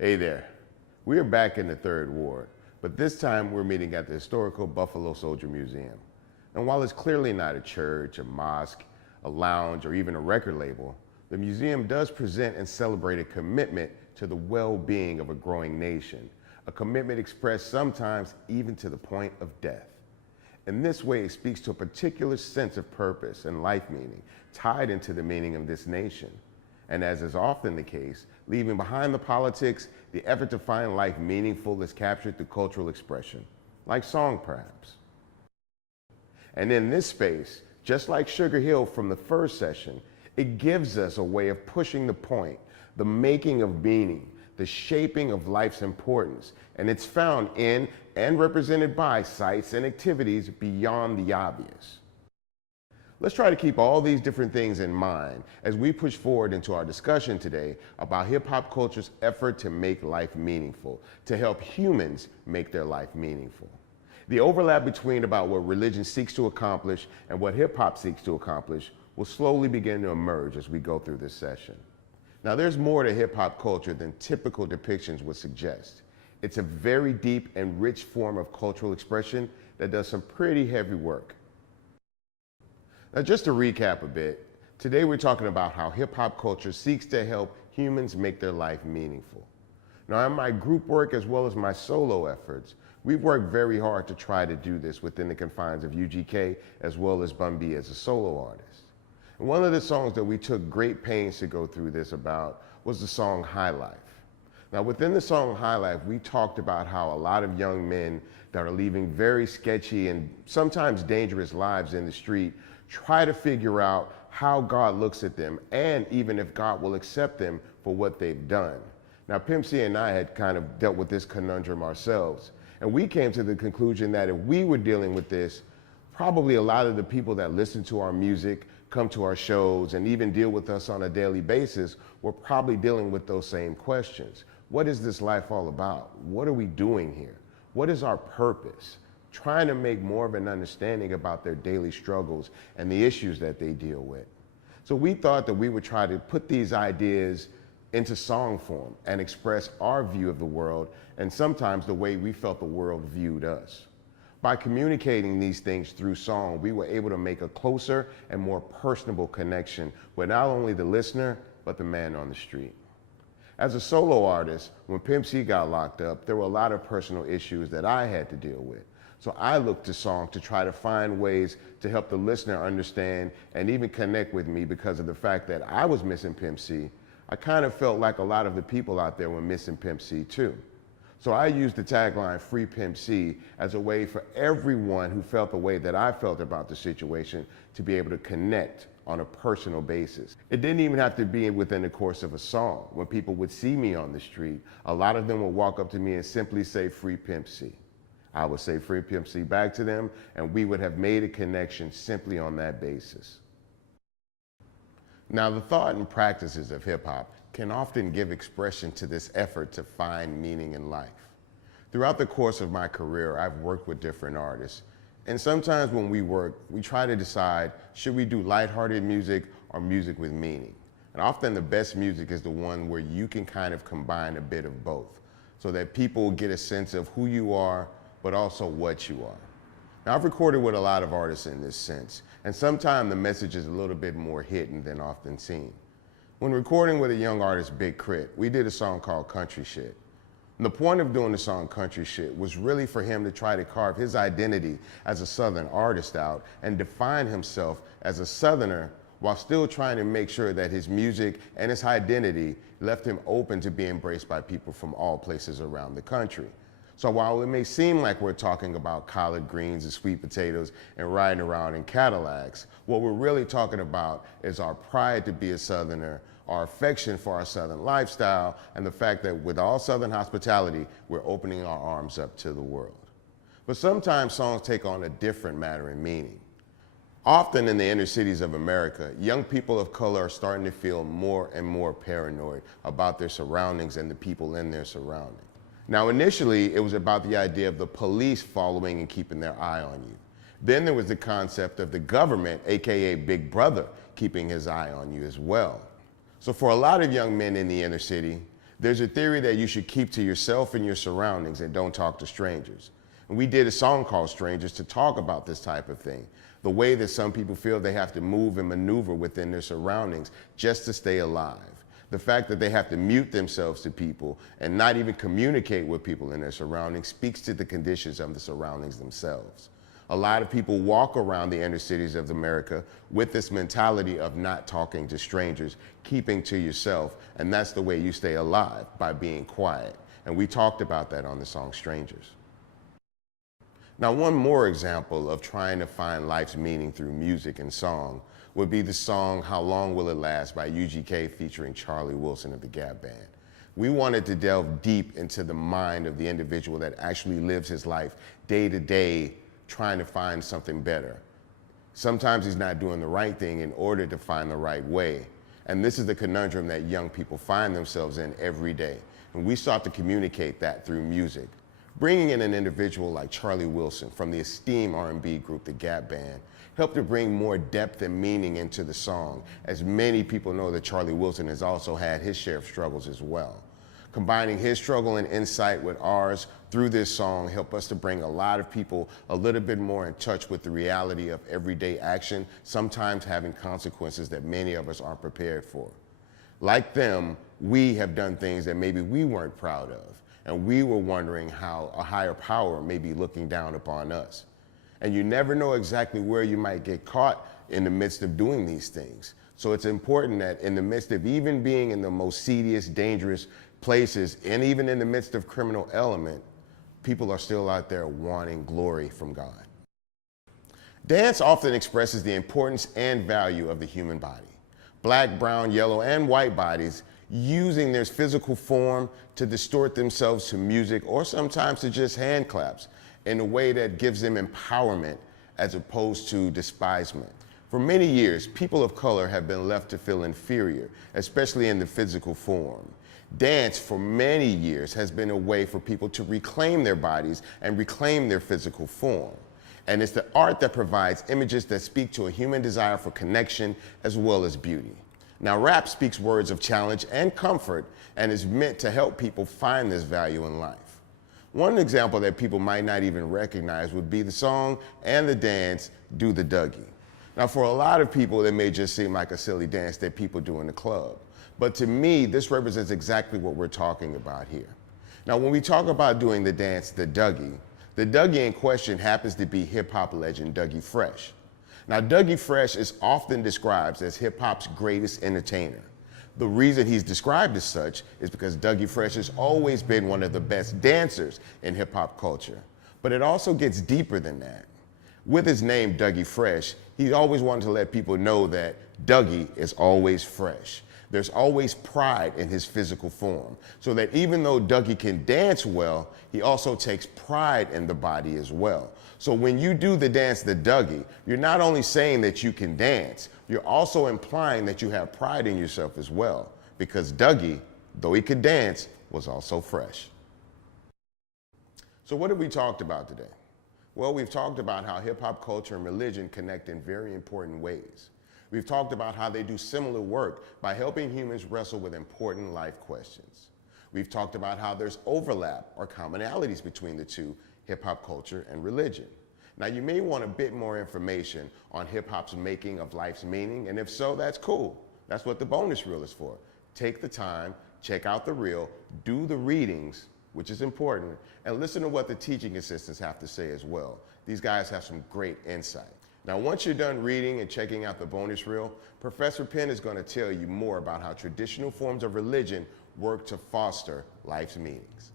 Hey there. We are back in the Third Ward, but this time we're meeting at the historical Buffalo Soldier Museum. And while it's clearly not a church, a mosque, a lounge, or even a record label, the museum does present and celebrate a commitment to the well-being of a growing nation, a commitment expressed sometimes even to the point of death. In this way, it speaks to a particular sense of purpose and life meaning tied into the meaning of this nation. And as is often the case, leaving behind the politics, the effort to find life meaningful is captured through cultural expression, like song perhaps. And in this space, just like Sugar Hill from the first session, it gives us a way of pushing the point, the making of meaning, the shaping of life's importance, and it's found in and represented by sites and activities beyond the obvious. Let's try to keep all these different things in mind as we push forward into our discussion today about hip-hop culture's effort to make life meaningful, to help humans make their life meaningful. The overlap between about what religion seeks to accomplish and what hip-hop seeks to accomplish will slowly begin to emerge as we go through this session. Now, there's more to hip-hop culture than typical depictions would suggest. It's a very deep and rich form of cultural expression that does some pretty heavy work. Now, just to recap a bit, today we're talking about how hip-hop culture seeks to help humans make their life meaningful. Now, in my group work as well as my solo efforts, we've worked very hard to try to do this within the confines of UGK as well as BUN as a solo artist. And one of the songs that we took great pains to go through this about was the song High Life. Now, within the song High Life, we talked about how a lot of young men that are leaving very sketchy and sometimes dangerous lives in the street try to figure out how God looks at them and even if God will accept them for what they've done. Now, Pimp C and I had kind of dealt with this conundrum ourselves, and we came to the conclusion that if we were dealing with this, probably a lot of the people that listen to our music, come to our shows, and even deal with us on a daily basis were probably dealing with those same questions. What is this life all about? What are we doing here? What is our purpose? Trying to make more of an understanding about their daily struggles and the issues that they deal with. So we thought that we would try to put these ideas into song form and express our view of the world and sometimes the way we felt the world viewed us. By communicating these things through song, we were able to make a closer and more personable connection with not only the listener, but the man on the street. As a solo artist, when Pimp C got locked up, there were a lot of personal issues that I had to deal with. So I looked to song to try to find ways to help the listener understand and even connect with me because of the fact that I was missing Pimp C. I kind of felt like a lot of the people out there were missing Pimp C too. So I used the tagline Free Pimp C as a way for everyone who felt the way that I felt about the situation to be able to connect on a personal basis. It didn't even have to be within the course of a song. When people would see me on the street, a lot of them would walk up to me and simply say Free Pimp C. I would say Free Pimp C back to them, and we would have made a connection simply on that basis. Now, the thought and practices of hip-hop can often give expression to this effort to find meaning in life. Throughout the course of my career, I've worked with different artists, and sometimes when we work, we try to decide, should we do lighthearted music or music with meaning? And often the best music is the one where you can kind of combine a bit of both, so that people get a sense of who you are, but also what you are. Now, I've recorded with a lot of artists in this sense, and sometimes the message is a little bit more hidden than often seen. When recording with a young artist, Big Crit, we did a song called Country Shit. And the point of doing the song Country Shit was really for him to try to carve his identity as a Southern artist out and define himself as a Southerner while still trying to make sure that his music and his identity left him open to be embraced by people from all places around the country. So while it may seem like we're talking about collard greens and sweet potatoes and riding around in Cadillacs, what we're really talking about is our pride to be a Southerner, our affection for our Southern lifestyle, and the fact that with all Southern hospitality, we're opening our arms up to the world. But sometimes songs take on a different matter and meaning. Often in the inner cities of America, young people of color are starting to feel more and more paranoid about their surroundings and the people in their surroundings. Now, initially, it was about the idea of the police following and keeping their eye on you. Then there was the concept of the government, AKA Big Brother, keeping his eye on you as well. So for a lot of young men in the inner city, There's a theory that you should keep to yourself and your surroundings and don't talk to strangers. And we did a song called Strangers to talk about this type of thing. The way that some people feel they have to move and maneuver within their surroundings just to stay alive. The fact that they have to mute themselves to people and not even communicate with people in their surroundings speaks to the conditions of the surroundings themselves. A lot of people walk around the inner cities of America with this mentality of not talking to strangers, keeping to yourself, and that's the way you stay alive, by being quiet. And we talked about that on the song Strangers. Now, one more example of trying to find life's meaning through music and song would be the song How Long Will It Last by UGK featuring Charlie Wilson of the Gap Band. We wanted to delve deep into the mind of the individual that actually lives his life day to day trying to find something better. Sometimes he's not doing the right thing in order to find the right way. And this is the conundrum that young people find themselves in every day. And we sought to communicate that through music. Bringing in an individual like Charlie Wilson from the esteemed R&B group, the Gap Band, helped to bring more depth and meaning into the song, as many people know that Charlie Wilson has also had his share of struggles as well. Combining his struggle and insight with ours through this song helped us to bring a lot of people a little bit more in touch with the reality of everyday action, sometimes having consequences that many of us aren't prepared for. Like them, we have done things that maybe we weren't proud of, and we were wondering how a higher power may be looking down upon us. And you never know exactly where you might get caught in the midst of doing these things. So it's important that in the midst of even being in the most seediest, dangerous places, and even in the midst of criminal element, people are still out there wanting glory from God. Dance often expresses the importance and value of the human body. Black, brown, yellow, and white bodies using their physical form to distort themselves to music, or sometimes to just hand claps, in a way that gives them empowerment as opposed to despisement. For many years, people of color have been left to feel inferior, especially in the physical form. Dance for many years has been a way for people to reclaim their bodies and reclaim their physical form. And it's the art that provides images that speak to a human desire for connection as well as beauty. Now, rap speaks words of challenge and comfort and is meant to help people find this value in life. One example that people might not even recognize would be the song and the dance, Do the Dougie. Now, for a lot of people, it may just seem like a silly dance that people do in the club. But to me, this represents exactly what we're talking about here. Now, when we talk about doing the dance, the Dougie in question happens to be hip-hop legend Dougie Fresh. Now, Dougie Fresh is often described as hip-hop's greatest entertainer. The reason he's described as such is because Dougie Fresh has always been one of the best dancers in hip-hop culture. But it also gets deeper than that. With his name, Dougie Fresh, he always wanted to let people know that Dougie is always fresh. There's always pride in his physical form, so that even though Dougie can dance well, he also takes pride in the body as well. So when you do the dance, the Dougie, you're not only saying that you can dance, you're also implying that you have pride in yourself as well, because Dougie, though he could dance, was also fresh. So what have we talked about today? Well, we've talked about how hip-hop culture and religion connect in very important ways. We've talked about how they do similar work by helping humans wrestle with important life questions. We've talked about how there's overlap or commonalities between the two, hip-hop culture and religion. Now, you may want a bit more information on hip-hop's making of life's meaning, and if so, that's cool. That's what the bonus reel is for. Take the time, check out the reel, do the readings, which is important, and listen to what the teaching assistants have to say as well. These guys have some great insight. Now, once you're done reading and checking out the bonus reel, Professor Penn is going to tell you more about how traditional forms of religion work to foster life's meanings.